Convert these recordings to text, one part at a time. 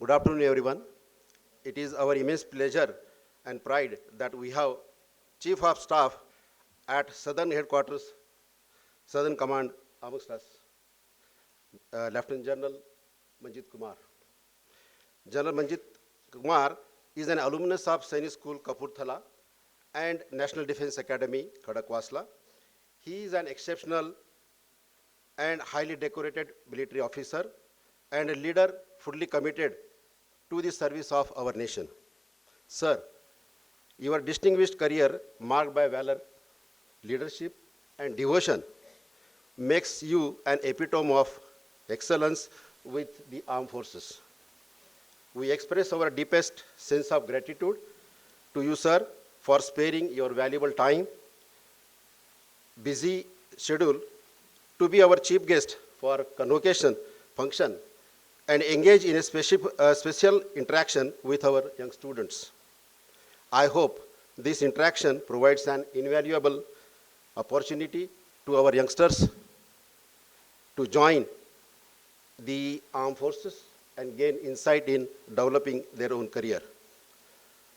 Good afternoon, everyone. It is our immense pleasure and pride that we have Chief of Staff at Southern Headquarters, Southern Command amongst us, Lieutenant General Manjit Kumar. General Manjit Kumar is an alumnus of Sainik School, Kapurthala, and National Defense Academy, Khadakwasla. He is an exceptional and highly decorated military officer and a leader fully committed to the service of our nation. Sir, your distinguished career marked by valor, leadership, and devotion makes you an epitome of excellence with the armed forces. We express our deepest sense of gratitude to you, sir, for sparing your valuable time, busy schedule to be our chief guest for convocation function and engage in a special interaction with our young students. I hope this interaction provides an invaluable opportunity to our youngsters to join the armed forces and gain insight in developing their own career.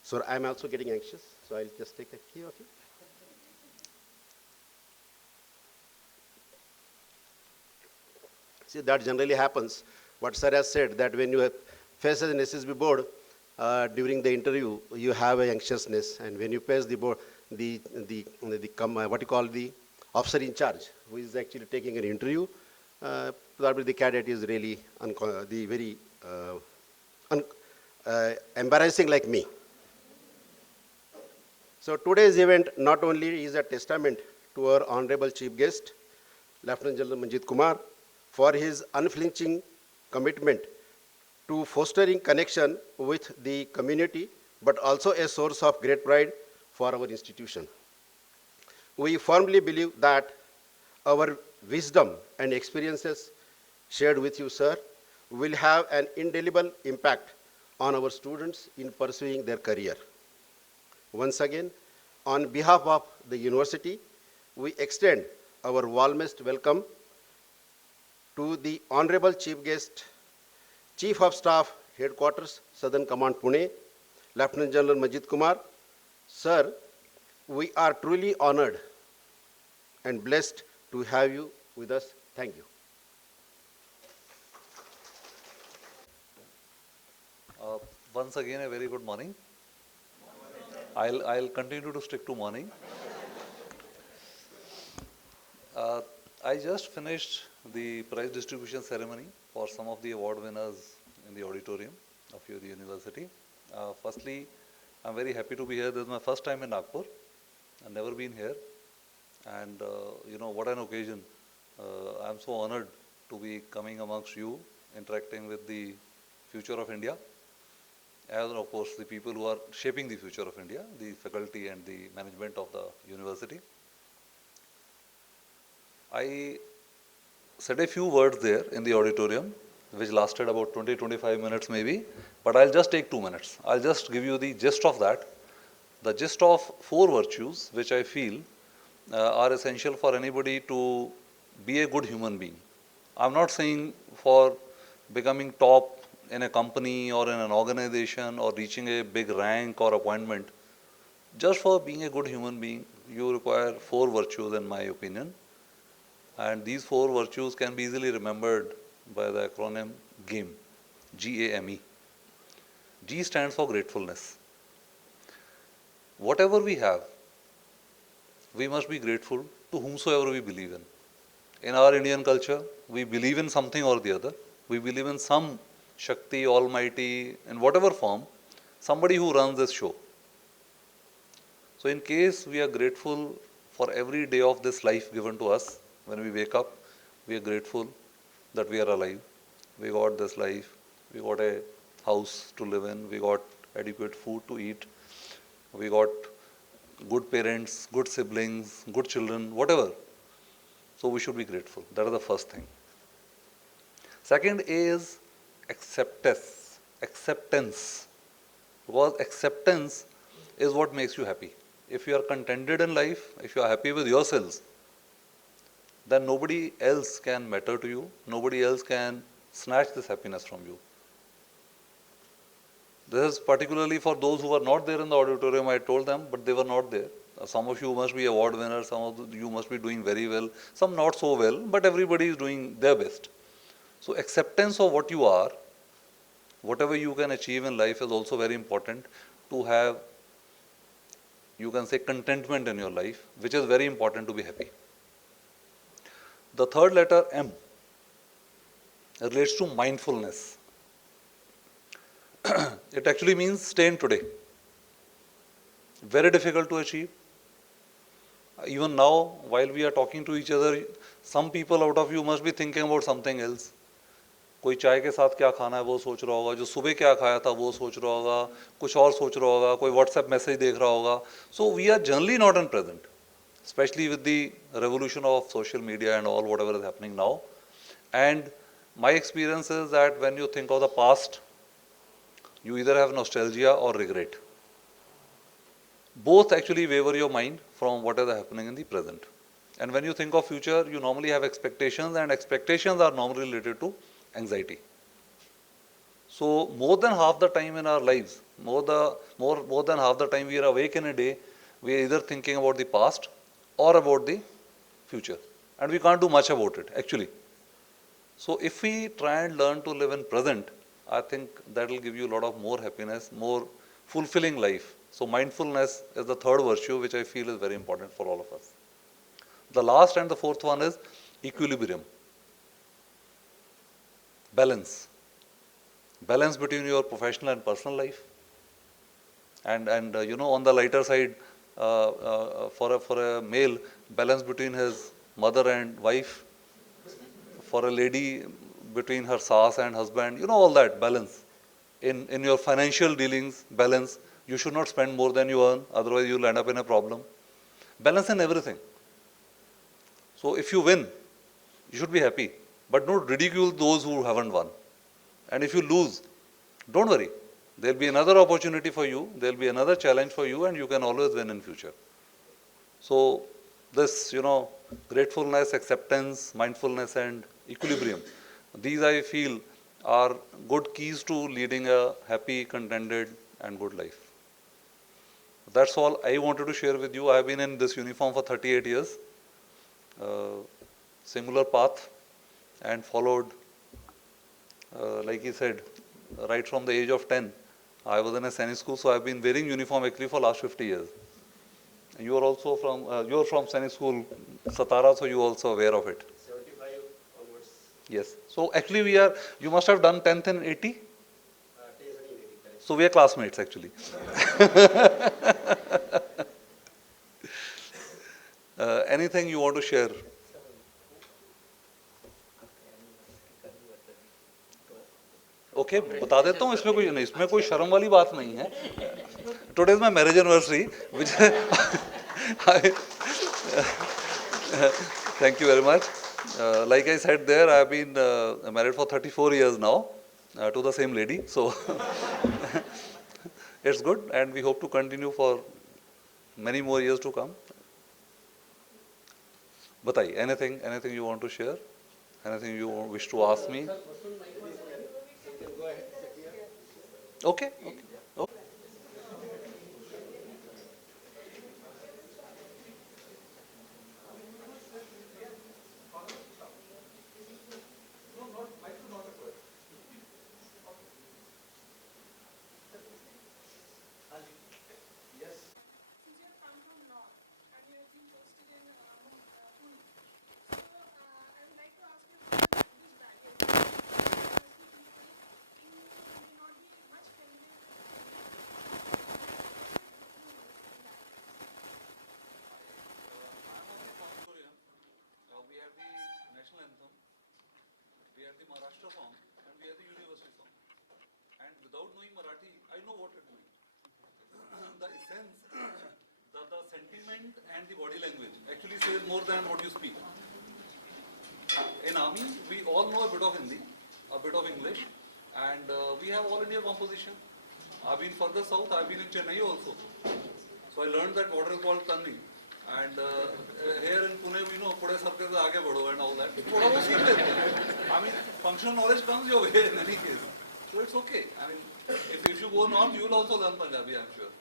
So I'm also getting anxious, so I'll just take a key, okay? See, that generally happens. What sir has said, that when you face an SSB board, during the interview, you have a anxiousness, and when you pass the board, what you call the officer in charge, who is actually taking an interview, probably the cadet is really very embarrassing like me. So today's event not only is a testament to our honorable chief guest, Lieutenant General Manjit Kumar, for his unflinching commitment to fostering connection with the community, but also a source of great pride for our institution. We firmly believe that our wisdom and experiences shared with you, sir, will have an indelible impact on our students in pursuing their career. Once again, on behalf of the university, we extend our warmest welcome to the Honorable Chief Guest, Chief of Staff, Headquarters, Southern Command, Pune, Lieutenant General Manjit Kumar. Sir, we are truly honored and blessed to have you with us. Thank you. Once again, a very good morning. I'll continue to stick to morning. I just finished the prize distribution ceremony for some of the award winners in the auditorium of your university. Firstly, I'm very happy to be here. This is my first time in Nagpur. I've never been here. And what an occasion. I'm so honored to be coming amongst you, interacting with the future of India, as of course the people who are shaping the future of India, the faculty and the management of the university. I said a few words there in the auditorium, which lasted about 20-25 minutes maybe, but I'll just take 2 minutes. I'll just give you the gist of that. The gist of 4 virtues which I feel are essential for anybody to be a good human being. I'm not saying for becoming top in a company or in an organization or reaching a big rank or appointment. Just for being a good human being, you require 4 virtues in my opinion. And these 4 virtues can be easily remembered by the acronym GAME, G-A-M-E. G stands for gratefulness. Whatever we have, we must be grateful to whomsoever we believe in. In our Indian culture, we believe in something or the other. We believe in some Shakti, Almighty, in whatever form, somebody who runs this show. So in case we are grateful for every day of this life given to us, when we wake up, we are grateful that we are alive. We got this life, we got a house to live in, we got adequate food to eat, we got good parents, good siblings, good children, whatever. So we should be grateful. That is the first thing. Second is acceptance. Because acceptance is what makes you happy. If you are contented in life, if you are happy with yourselves, then nobody else can matter to you, nobody else can snatch this happiness from you. This is particularly for those who were not there in the auditorium. I told them, but they were not there. Some of you must be award winners, some of you must be doing very well, some not so well, but everybody is doing their best. So acceptance of what you are, whatever you can achieve in life is also very important. To have, you can say, contentment in your life, which is very important to be happy. The third letter, M, relates to mindfulness. It actually means stay in today. Very difficult to achieve. Even now, while we are talking to each other, some people out of you must be thinking about something else. कोई चाय के साथ क्या खाना है वो सोच रहा होगा, जो सुबह क्या खाया था वो सोच रहा होगा, कुछ और सोच रहा होगा, कोई व्हाट्सएप मैसेज देख रहा होगा. So we are generally not in present, especially with the revolution of social media and all whatever is happening now. And my experience is that when you think of the past, you either have nostalgia or regret. Both actually waver your mind from what is happening in the present. And when you think of future, you normally have expectations, and expectations are normally related to anxiety. So more than half the time in our lives, more than half the time we are awake in a day, we are either thinking about the past or about the future. And we can't do much about it, actually. So if we try and learn to live in present, I think that will give you a lot of more happiness, more fulfilling life. So mindfulness is the third virtue which I feel is very important for all of us. The last and the fourth one is equilibrium. Balance. Balance between your professional and personal life. And on the lighter side, for a male, balance between his mother and wife. For a lady, between her saas and husband, all that balance. In your financial dealings, balance. You should not spend more than you earn, otherwise you will end up in a problem. Balance in everything. So if you win, you should be happy, but don't ridicule those who haven't won. And if you lose, don't worry. There will be another opportunity for you, there will be another challenge for you, and you can always win in future. So this, gratefulness, acceptance, mindfulness, and equilibrium, these I feel are good keys to leading a happy, contented, and good life. That's all I wanted to share with you. I have been in this uniform for 38 years, similar path, and followed, like he said, right from the age of 10. I was in a Sainik school, so I have been wearing uniform actually for last 50 years. You are also from, Sainik school, Satara, so you are also aware of it. 75 onwards. Yes. So actually you must have done 10th in 80? So we are classmates actually. Anything you want to share? Okay बता देता हूँ, इसमें कोई शर्म वाली बात नहीं है. Today is my marriage anniversary, which thank you very much. Like I said there, I have been married for 34 years now to the same lady. So it's good, and we hope to continue for many more years to come. Batai, anything you want to share? Anything you wish to ask me? Okay. We have the national anthem, we have the Maharashtra song, and we have the university song. And without knowing Marathi, I know what it means. The essence, the sentiment and the body language actually says more than what you speak. In army, we all know a bit of Hindi, a bit of English, and we have all India composition. I've been further south, I've been in Chennai also. So I learned that water is called Tanni. And here in Pune, we know Pude Sarkar se aage badho and all that. I mean, functional knowledge comes your way in any case. So it's okay. I mean, If you go north, you will also learn Punjabi, I'm sure.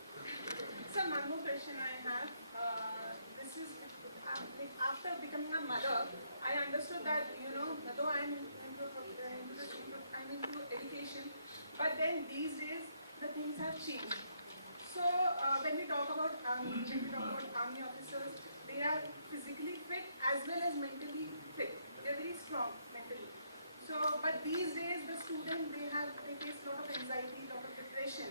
Sir, one more question I have. This is like after becoming a mother, I understood that though I'm into education, but then these days the things have changed. So when we talk about army officers, they are physically fit as well as mentally fit. They're very strong mentally. So, but these days the student they face a lot of anxiety, a lot of depression.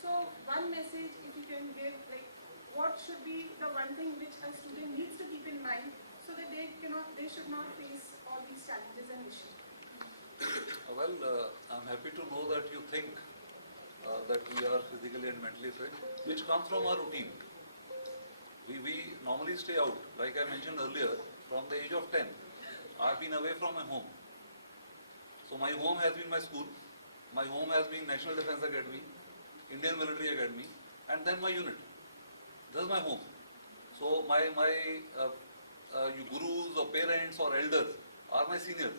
So one message, if you can give, like what should be the one thing which a student needs to keep in mind so that they should not face all these challenges and issues. Well, I'm happy to know that you think that we are physically and mentally fit, which comes from our routine. We normally stay out, like I mentioned earlier, from the age of 10. I've been away from my home. So my home has been my school, my home has been National Defence Academy, Indian Military Academy, and then my unit. This is my home. So my gurus or parents or elders are my seniors.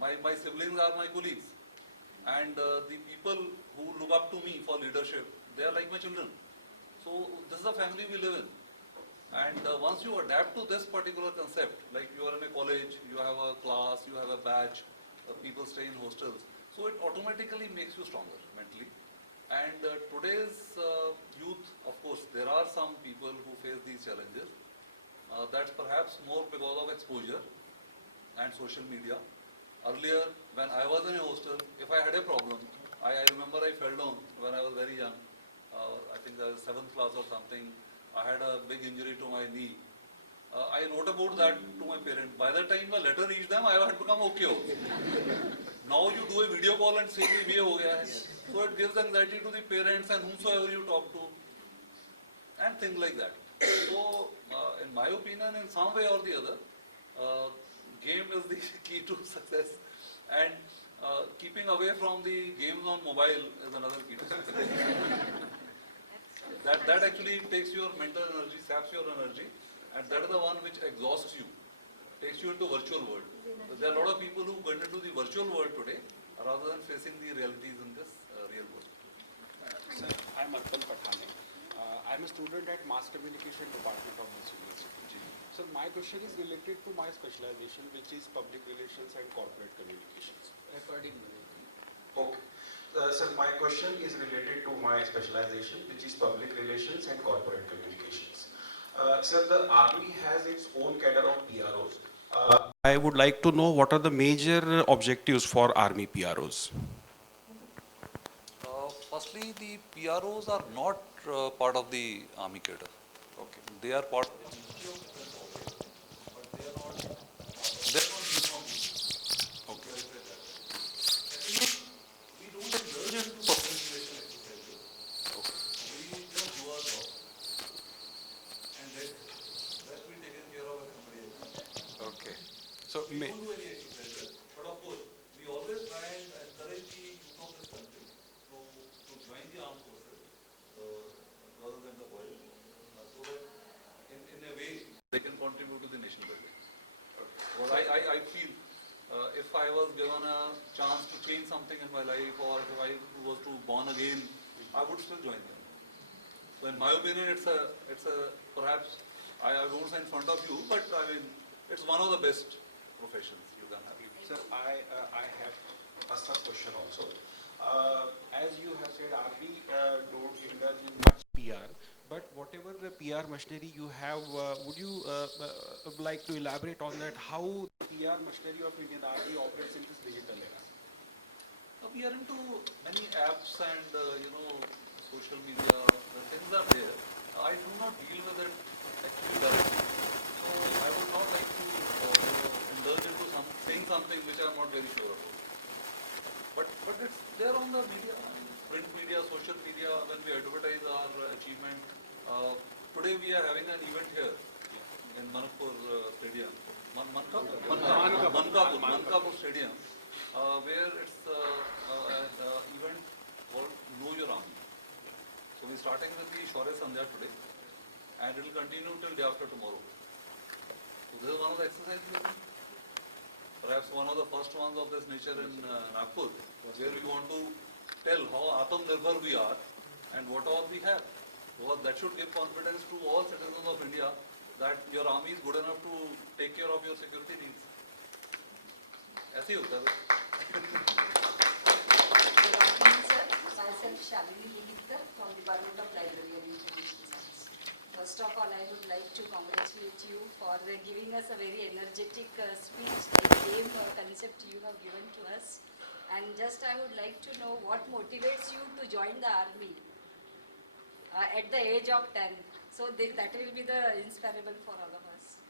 My siblings are my colleagues. And the people who look up to me for leadership, they are like my children. So this is the family we live in. And once you adapt to this particular concept, like you are in a college, you have a class, you have a batch, people stay in hostels, so it automatically makes you stronger mentally. And today's youth, of course, there are some people who face these challenges. That's perhaps more because of exposure and social media. Earlier, when I was in a hostel, if I had a problem, I remember I fell down when I was very young. I think I was 7th class or something. I had a big injury to my knee. I wrote about that to my parents. By the time the letter reached them, I had become okay. Now you do a video call and say, "Ye ho gaya hai." So it gives anxiety to the parents and whomsoever you talk to, and things like that. So, in my opinion, in some way or the other, game is the key to success, and keeping away from the games on mobile is another key to success. That actually takes your mental energy, saps your energy, and that is the one which exhausts you, takes you into virtual world. So there are a lot of people who get into the virtual world today rather than facing the realities in this real world. Sir, I'm Hon'ble Pathané. I'm a student at Mass Communication Department of this university. So my question is related to my specialization, which is Public Relations and Corporate Communications. Accordingly. Okay. Sir, my question is related to my specialization, which is Public Relations and Corporate Communications. Sir, the Army has its own cadre of PROs. I would like to know what are the major objectives for Army PROs? Firstly, the PROs are not part of the Army cadre. Okay. They are part of the Ministry of Defence also, but they are not uniform. Okay. Secondly, we don't indulge into public relation exercises. We just do our job, and rest we taken care of by somebody else. Okay. So, We don't do any exercises, but of course, we always try and encourage the youth of this country to join the armed forces, rather than the boys, so that in a way they can contribute to the nation building. Well, I feel if I was given a chance to change something in my life, or if I was to born again, I would still join them. So in my opinion, it's a perhaps, I won't say in front of you, but I mean, it's one of the best professions you can have. sir, I have a sub question also. As you have said, Army don't indulge in much PR, but whatever the PR machinery you have, would you like to elaborate on that? How the PR machinery of Indian Army operates in this digital era? We are into many apps and social media. The things are there. I do not deal with it actually directly. So I would not like to indulge into saying something which I am not very sure about. But it's there on the media, print media, social media, when we advertise our achievement. Today we are having an event here in Manipur Stadium. Mankapur Stadium, where it's an event called Know Your Army. So we're starting with the Shaurya Sandhya today, and it will continue till day after tomorrow. So this is one of the exercises. Perhaps one of the first ones of this nature in Nagpur, where we want to tell how Atmanirbhar we are and what all we have. Because that should give confidence to all citizens of India that your army is good enough to take care of your security needs. ऐसे ही होता है. Good afternoon, sir. Myself Shalini Ligittar from Department of Library and Information Science. First of all, I would like to congratulate you for giving us a very energetic speech, the game concept you have given to us. And just I would like to know what motivates you to join the army at the age of 10. So that will be the inspirable for all of us.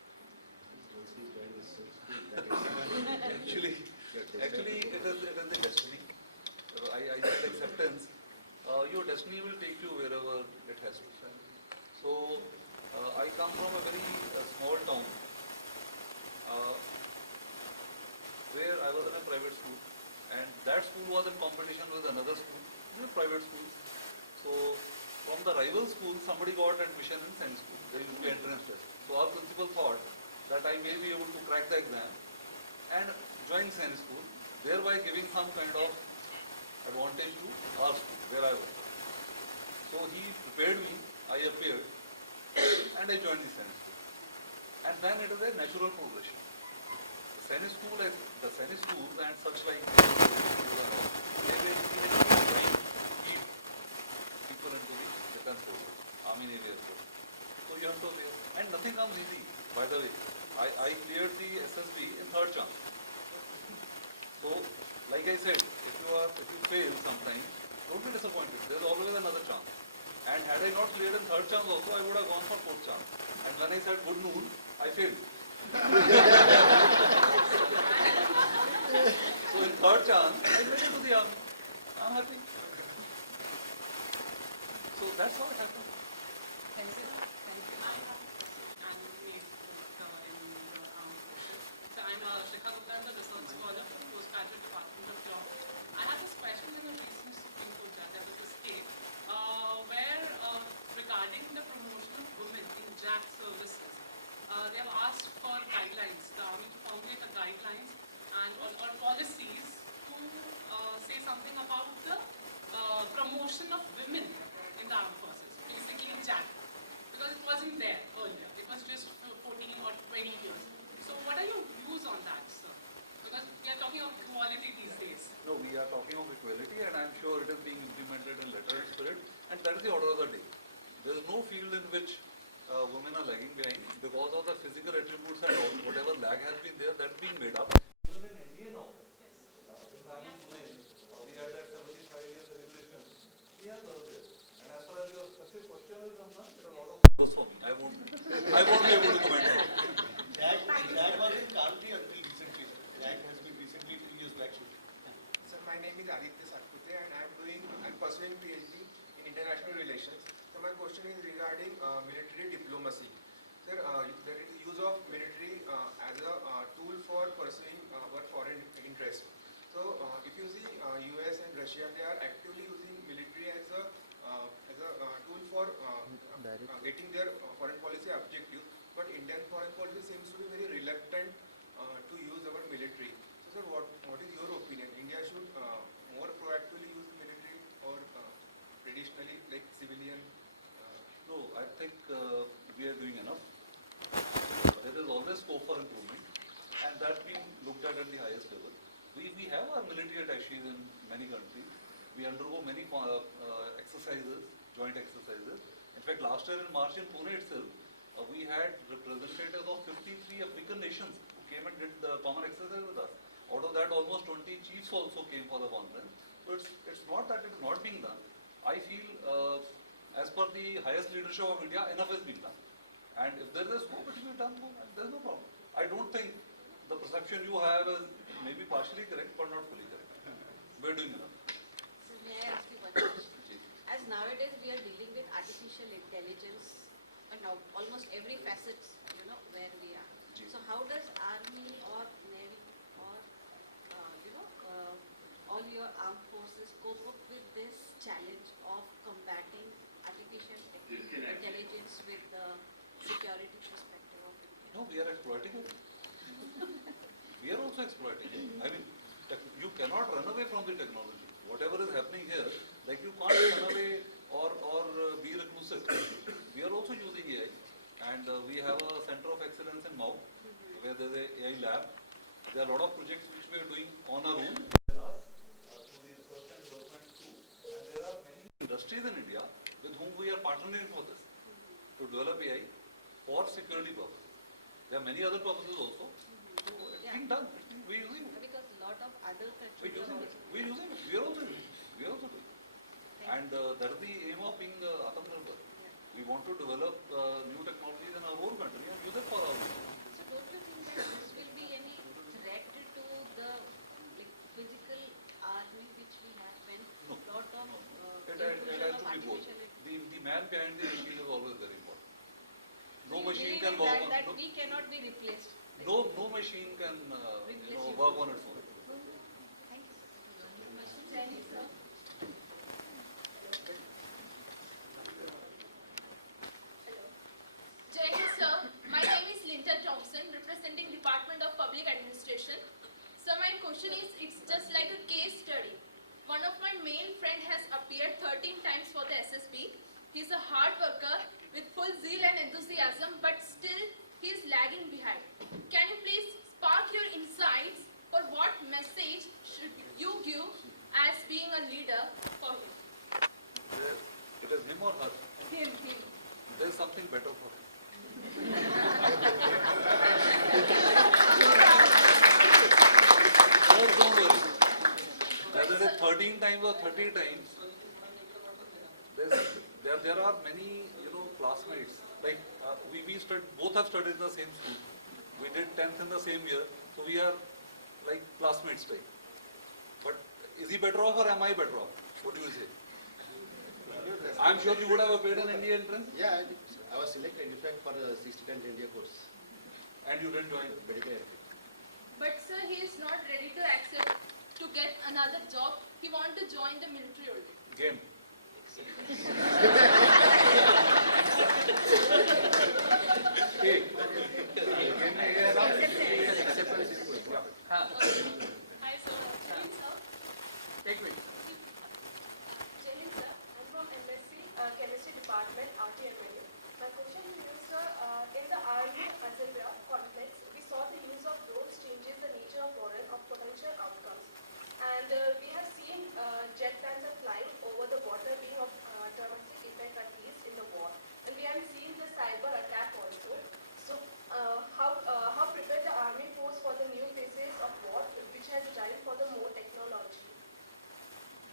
Actually, it is the destiny. I said acceptance. Your destiny will take you wherever it has to. So, I come from a very small town where I was in a private school, and that school was in competition with another school, private school. So, from the rival school, somebody got admission in Senate school. There used to be entrance test. So, our principal thought that I may be able to crack the exam and join Senate school, thereby giving some kind of advantage to our school, where I was. So, he prepared me, I appeared, and I joined the Senate school. And then it is a natural progression. The Senate schools and such like, they basically join people into the defense force, Army Navy Air Force. So you have to appear. And nothing comes easy, by the way. I cleared the SSB in third chance. So, like I said, if you fail sometimes, don't be disappointed. There's always another chance. And had I not cleared in third chance also, I would have gone for fourth chance. And when I said good news, I failed. So in third chance, I made it to the army. I'm happy. So that's how it happened. Thank you. Thank you. So I'm Shikha Gupta, I'm the research scholar, postgraduate department of law. I have this question in a recent Supreme Court judge, that was a state, where regarding the promotion of women in JAC services, they have asked for guidelines, the army to formulate the guidelines and or policies to say something about the promotion of women in the armed forces, basically in JAC, because it wasn't there earlier. It was just 14 or 20 years. So what are your views on that, sir? Because we are talking of equality these days. No, we are talking of equality, and I'm sure it is being implemented in letter and spirit, and that is the order of the day. There is no field in which women are lagging behind because of the physical attributes and all, whatever lag has been there, that's being made up. Even in India now, we had that 75 years regulation. We have this. And as far as your specific question is concerned, there are a lot of numbers for me. I won't be able to comment on it. That was in County until recently. That has been recently 2 years back. Sir, my name is Aditya Sakpute and I'm pursuing PhD in International Relations. So my question is regarding military diplomacy. Sir, the use of military as a tool for pursuing our foreign interests. So if you see US and Russia, they are actively using military as a tool for getting their foreign policy objectives. But Indian foreign policy seems to be very reluctant to use our military. So sir, what is your opinion? India should more proactively use military or traditionally like civilian? No, I think we are doing enough. There is always scope for improvement, and that's being looked at the highest level. We have our military attaches in many countries. We undergo many exercises, joint exercises. In fact, last year in March in Pune itself, we had representatives of 53 African nations who came and did the common exercise with us. Out of that, almost 20 chiefs also came for the conference. So it's not that it's not being done. I feel, as per the highest leadership of India, enough is being done. And if there is scope, it will be done. There's no problem. I don't think the perception you have is maybe partially correct, but not fully correct. We're doing enough. So may I ask you one question? As nowadays we are dealing with artificial intelligence and now almost every facet, where we are. So how does army or navy or all your armed forces cope up with this challenge of combating artificial intelligence with the security perspective of India? No, we are exploiting it. We are also exploiting it. I mean, you cannot run away from the technology. whatever is happening here, like you can't run away or be reclusive. We are also using AI, and we have a center of excellence in MAU, where there is a AI lab. There are a lot of projects which we are doing on our own. There are many industries in India with whom we are partnering for this, to develop AI for security purposes. There are many other purposes also. So it's being done. We're using it. Because a lot of other countries We're using are it. We're using it. We are also using it. We are also doing it. And that is the aim of being Atmanirbhar. We want to develop new technologies in our own country and use it for our own. So don't you think that this will be any threat to the physical army which we have when No. lot of It has inclusion to of be both. artificial The man behind the machine is always very important. No you machine believe can in work that, on that no, we cannot be replaced. no machine can work on its own. Thank you. Chinese, sir. Jai Hind, sir. My name is Linda Thompson, representing Department of Public Administration. So my question is, it's just like a case study. One of my male friend has appeared 13 times for the SSB. He's a hard worker with full zeal and enthusiasm, but still he is lagging behind. Can you please spark your insights for what message should you give as being a leader for him? It is him or her. Him. There is something better for him. Don't worry. Whether it is 13 times or 30 times, there are many classmates. Like we both have studied in the same school. We did 10th in the same year, so we are like classmates type. But is he better off or am I better off? What do you say? I'm sure you would have appeared in India entrance Yeah, I was selected in fact for a 60-10 India course. and you didn't join. Medical. But sir, he is not ready to accept to get another job. He want to join the military only. Game. Hey. Game में ये है ना? Acceptance is good. Hi sir. Jai Hind, sir. Jai Hind, sir. I'm from MSc Chemistry Department, RTMNU. My question to you, sir, in the army Azembia complex, we saw the use of drones changes the nature of warrant of potential outcomes. And we have seen jet planes are flying over the water being of domestic effect at least in the war. And we have seen the cyber attack also. So how prepared the army force for the new phases of war which has drive for the more technology?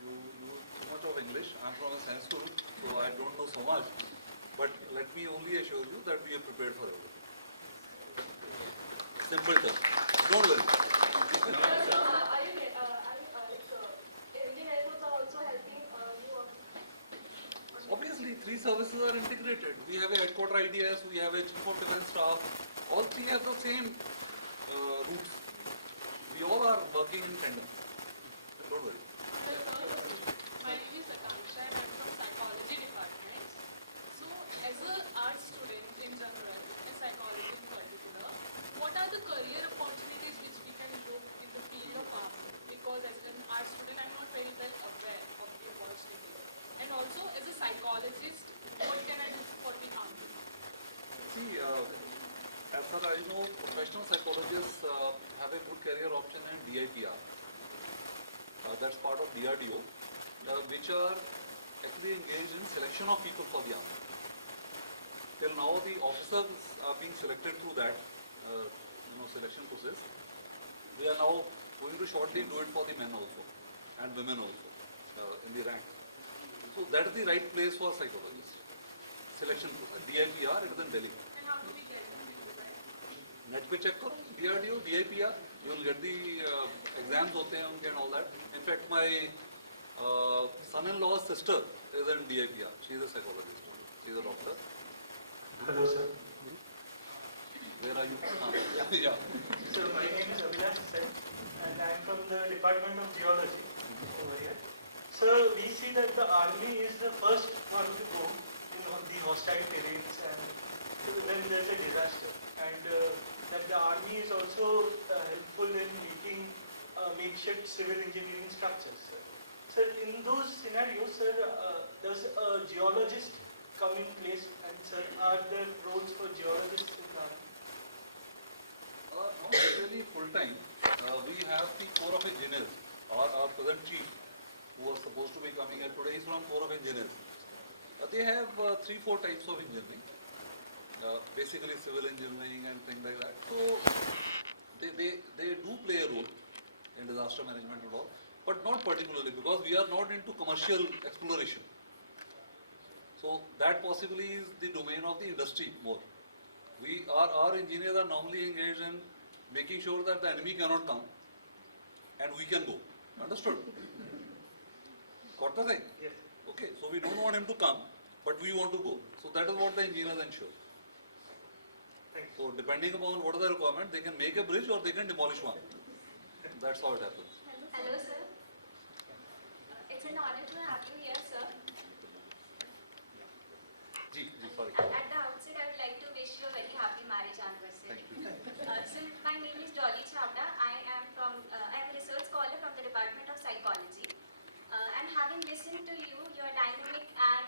You know so much of English. I'm from a science school, so I don't know so much. But let me only assure you that we are prepared for everything. Simple term. Don't worry. Indian Air Force are also helping you. Obviously, three services are integrated. We have a headquarter IDS, we have a chief of defense staff. All three have the same roots. We all are working in tandem. Don't worry. My name is Akansha. I'm from psychology department. So as an art student in general, and psychology in particular, what are the career opportunities which we can look in the field of art? Because as an art student, I'm not very well aware of the opportunities. And also as a psychologist, what can I do for the army? See, as far as I know, professional psychologists have a good career option in DIPR. That's part of DRDO, which are actually engaged in selection of people for the army. Till now, the officers are being selected through that selection process. We are now going to shortly do it for the men also and women also in the rank. So that is the right place for psychologists. Selection process. DIPR, it is in Delhi. And how do we get it? Net पे check करो DRDO, DIPR, you will get the exams होते हैं उनके and all that. In fact, my son-in-law's sister is in DIPR. She is a psychologist. She is a doctor. Hello, sir. Where are you? Yeah. So my name is Abhilash Sen, and I am from the Department of Geology over here. So we see that the army is the first one to go in the hostile terrains and when there is a disaster, and that the army is also helpful in making makeshift civil engineering structures. Sir, in those scenarios, sir, does a geologist come in place? And sir, are there roles for geologists in the army? Not really full time. We have the Corps of Engineers, our present chief, who was supposed to be coming here today, is from Corps of Engineers. They have 3-4 types of engineering, basically civil engineering and things like that. So they do play a role in disaster management and all, but not particularly because we are not into commercial exploration. So that possibly is the domain of the industry more. Our engineers are normally engaged in making sure that the enemy cannot come and we can go. Understood? Got the thing? Yes. Okay, so we don't want him to come, but we want to go. So that is what the engineers ensure. So depending upon what is the requirement, they can make a bridge or they can demolish one. That's how it happens. Hello, sir. It's an honor to have you here, sir. Sorry. At the outset, I would like to wish you a very happy marriage anniversary. Thank you. Sir, my name is Dolly Chavda. I am a research scholar from the Department of Psychology. And having listened to you, your dynamic and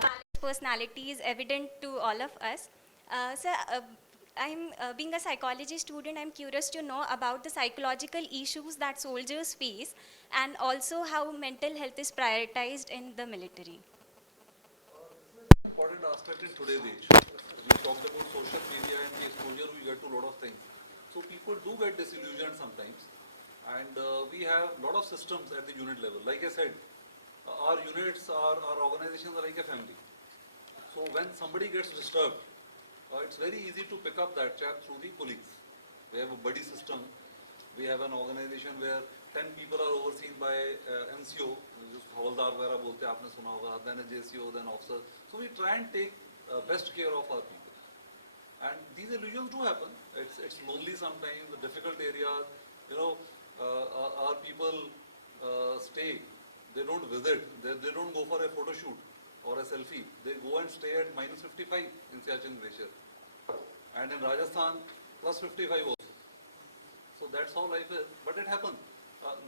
balanced personality is evident to all of us. Sir, being a psychology student, I'm curious to know about the psychological issues that soldiers face and also how mental health is prioritized in the military. Important aspect in today's age. We talked about social media and the exposure we get to a lot of things. So people do get disillusioned sometimes, and we have a lot of systems at the unit level. Like I said, our units, our organizations are like a family. So when somebody gets disturbed, it's very easy to pick up that chap through the colleagues. We have a buddy system. We have an organization where 10 people are overseen by NCO, just Havaldar वगैरह बोलते हैं आपने सुना होगा, then a JCO, then officer. So we try and take best care of our people. And these illusions do happen. It's lonely sometimes, the difficult areas. You know, our people stay. They don't visit. They don't go for a photo shoot or a selfie. They go and stay at minus 55 in Siachen Glacier. And in Rajasthan, plus 55 also. So that's how life is. But it happens.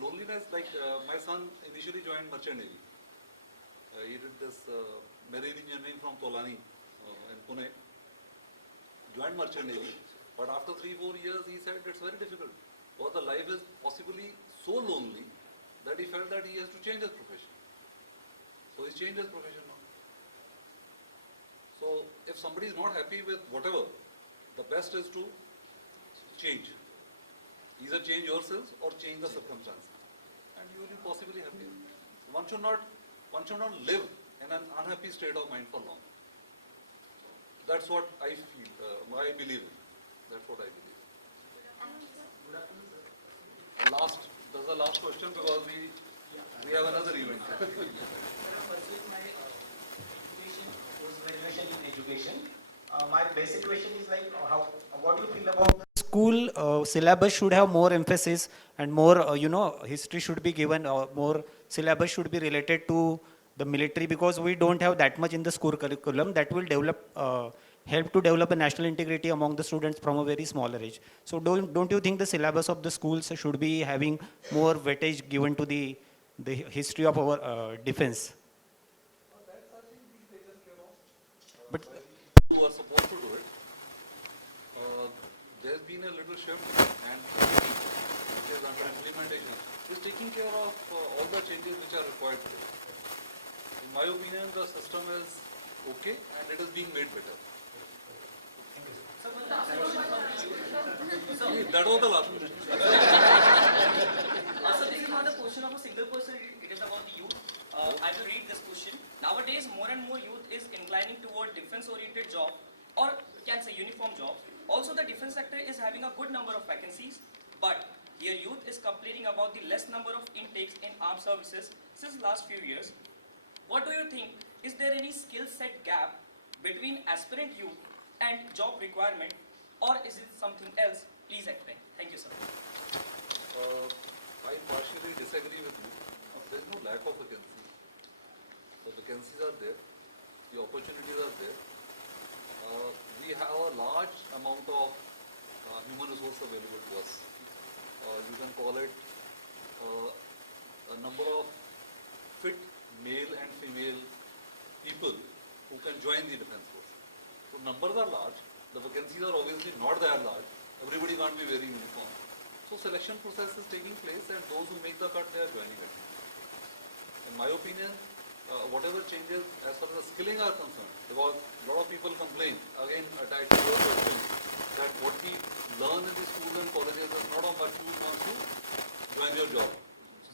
Loneliness, like my son initially joined Merchant Navy. He did this marine engineering from Tolani in Pune. Joined Merchant Navy. But after 3-4 years, he said it's very difficult. Because the life is possibly so lonely that he felt that he has to change his profession. So he's changed his profession now. So if somebody is not happy with whatever, the best is to change. Either change yourselves or change the circumstances, and you will be possibly happy. One should not live in an unhappy state of mind for long. That's what I feel. I believe in. That's what I believe. That's the last question because we have another event. Post-graduation in education. My basic question is like, what do you feel about school syllabus should have more emphasis and more, history should be given, more syllabus should be related to the military because we don't have that much in the school curriculum that will help to develop a national integrity among the students from a very smaller age. So don't you think the syllabus of the schools should be having more weightage given to the history of our defense? But Who are supposed to do it. There's been a little shift and it is under implementation. It's taking care of all the changes which are required. In my opinion, the system is okay and it is being made better. That was the last question. So this is not a question of a single person, it is about the youth. I will read this question. Nowadays, more and more youth is inclining toward defense-oriented job, or you can say uniform job. Also, the defense sector is having a good number of vacancies, but here youth is complaining about the less number of intakes in armed services since last few years. What do you think? Is there any skill set gap between aspirant youth and job requirement, or is it something else? Please explain. Thank you, sir. I partially disagree with you. There is no lack of vacancies. The vacancies are there. The opportunities are there. We have a large amount of human resource available to us. You can call it a number of fit male and female people who can join the defense force. So numbers are large, the vacancies are obviously not that large, everybody can't be very uniform. So selection process is taking place and those who make the cut, they are joining it. In my opinion, whatever changes as far as the skilling are concerned, because a lot of people complain, again attached to your question, that what we learn in the schools and colleges is not how much you want to join your job.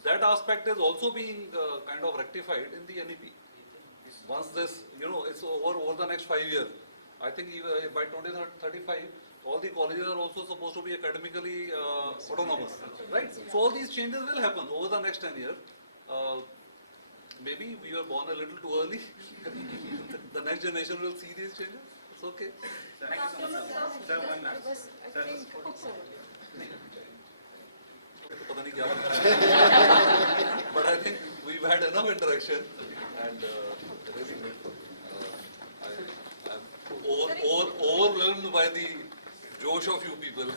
That aspect is also being kind of rectified in the NEP. Once this, it's over the next 5 years, I think even by 2035, all the colleges are also supposed to be academically autonomous, right? So all these changes will happen over the next 10 years. Maybe we were born a little too early. The next generation will see these changes. It's okay. पता नहीं क्या but I think we've had enough interaction and really I'm overwhelmed by the josh of you people.